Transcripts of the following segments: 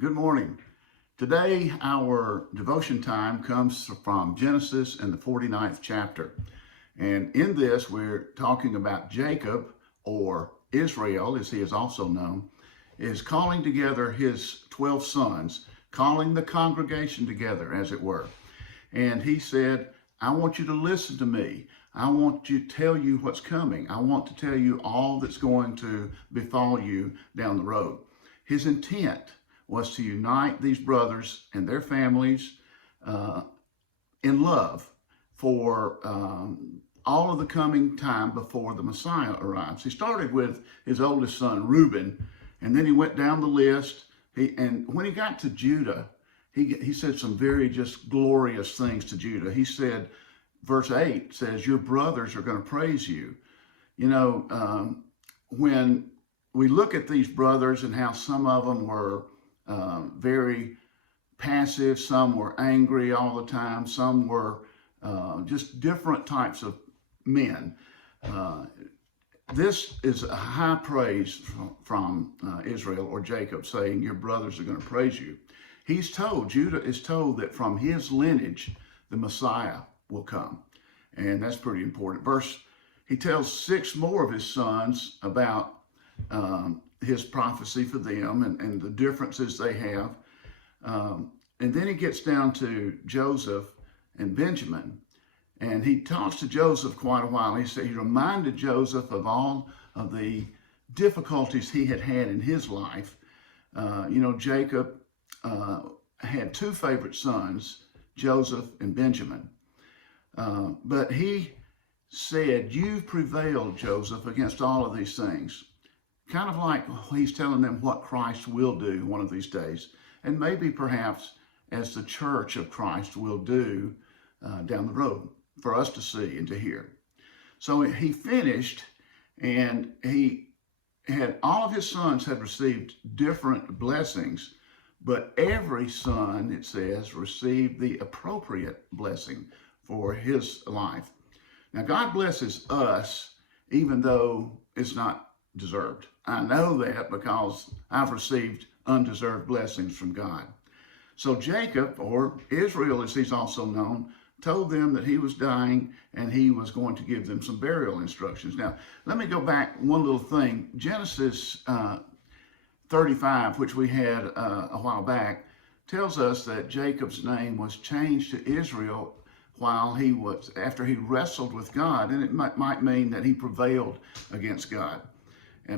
Good morning. Today, our devotion time comes from Genesis in the 49th chapter. And in this, we're talking about Jacob, or Israel, as he is also known, is calling together his 12 sons, calling the congregation together, as it were. And he said, I want you to listen to me. I want to tell you what's coming. I want to tell you all that's going to befall you down the road. His intent was to unite these brothers and their families in love for all of the coming time before the Messiah arrives. He started with his oldest son, Reuben, and then he went down the list. And when he got to Judah, he said some very just glorious things to Judah. He said, verse 8 says, your brothers are going to praise you. You know, when we look at these brothers and how some of them were very passive, some were angry all the time, some were just different types of men. This is a high praise from Israel or Jacob, saying your brothers are going to praise you. He's told, Judah is told that from his lineage, the Messiah will come. And that's pretty important. He tells 6 more of his sons about his prophecy for them and the differences they have. And then he gets down to Joseph and Benjamin. And he talks to Joseph quite a while. He reminded Joseph of all of the difficulties he had in his life. Jacob had 2 favorite sons, Joseph and Benjamin. But he said, you've prevailed, Joseph, against all of these things. Kind of like he's telling them what Christ will do one of these days, and maybe perhaps as the church of Christ will do down the road for us to see and to hear. So he finished, and he had all of his sons had received different blessings, but every son, it says, received the appropriate blessing for his life. Now, God blesses us even though it's not deserved. I know that because I've received undeserved blessings from God. So Jacob, or Israel as he's also known, told them that he was dying and he was going to give them some burial instructions. Now, let me go back one little thing. Genesis 35, which we had a while back, tells us that Jacob's name was changed to Israel after he wrestled with God, and it might mean that he prevailed against God.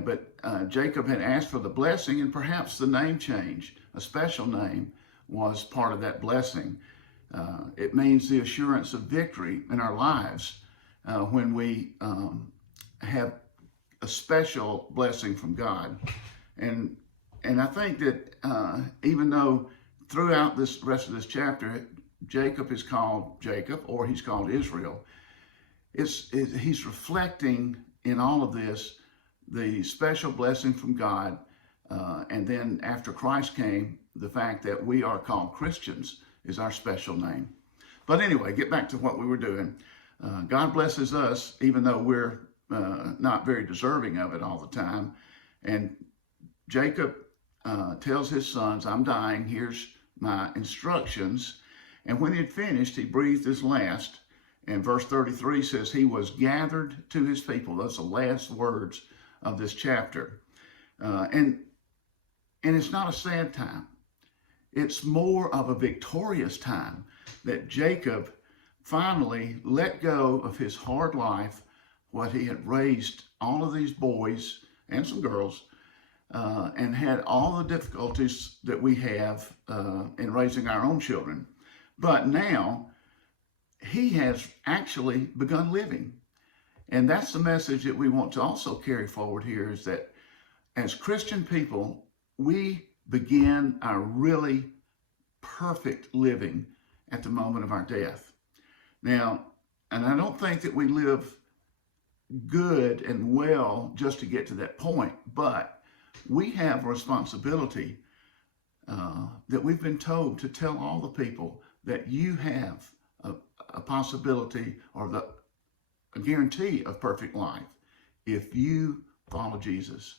But Jacob had asked for the blessing, and perhaps the name change, a special name, was part of that blessing. It means the assurance of victory in our lives when we have a special blessing from God. And I think that even though throughout this rest of this chapter, Jacob is called Jacob, or he's called Israel, he's reflecting in all of this the special blessing from God, and then after Christ came, the fact that we are called Christians is our special name. But anyway, get back to what we were doing. God blesses us even though we're not very deserving of it all the time. And Jacob tells his sons, I'm dying, here's my instructions. And when he had finished, he breathed his last. And verse 33 says, he was gathered to his people. Those are the last words of this chapter. And it's not a sad time. It's more of a victorious time that Jacob finally let go of his hard life, what he had raised all of these boys and some girls, and had all the difficulties that we have in raising our own children. But now he has actually begun living. And that's the message that we want to also carry forward here, is that as Christian people, we begin our really perfect living at the moment of our death. Now, and I don't think that we live good and well just to get to that point, but we have a responsibility that we've been told to tell all the people that you have a possibility or a guarantee of perfect life if you follow Jesus.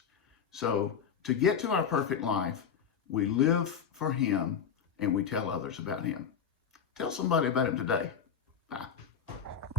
So to get to our perfect life, We live for him and we tell others about him. Tell somebody about him today.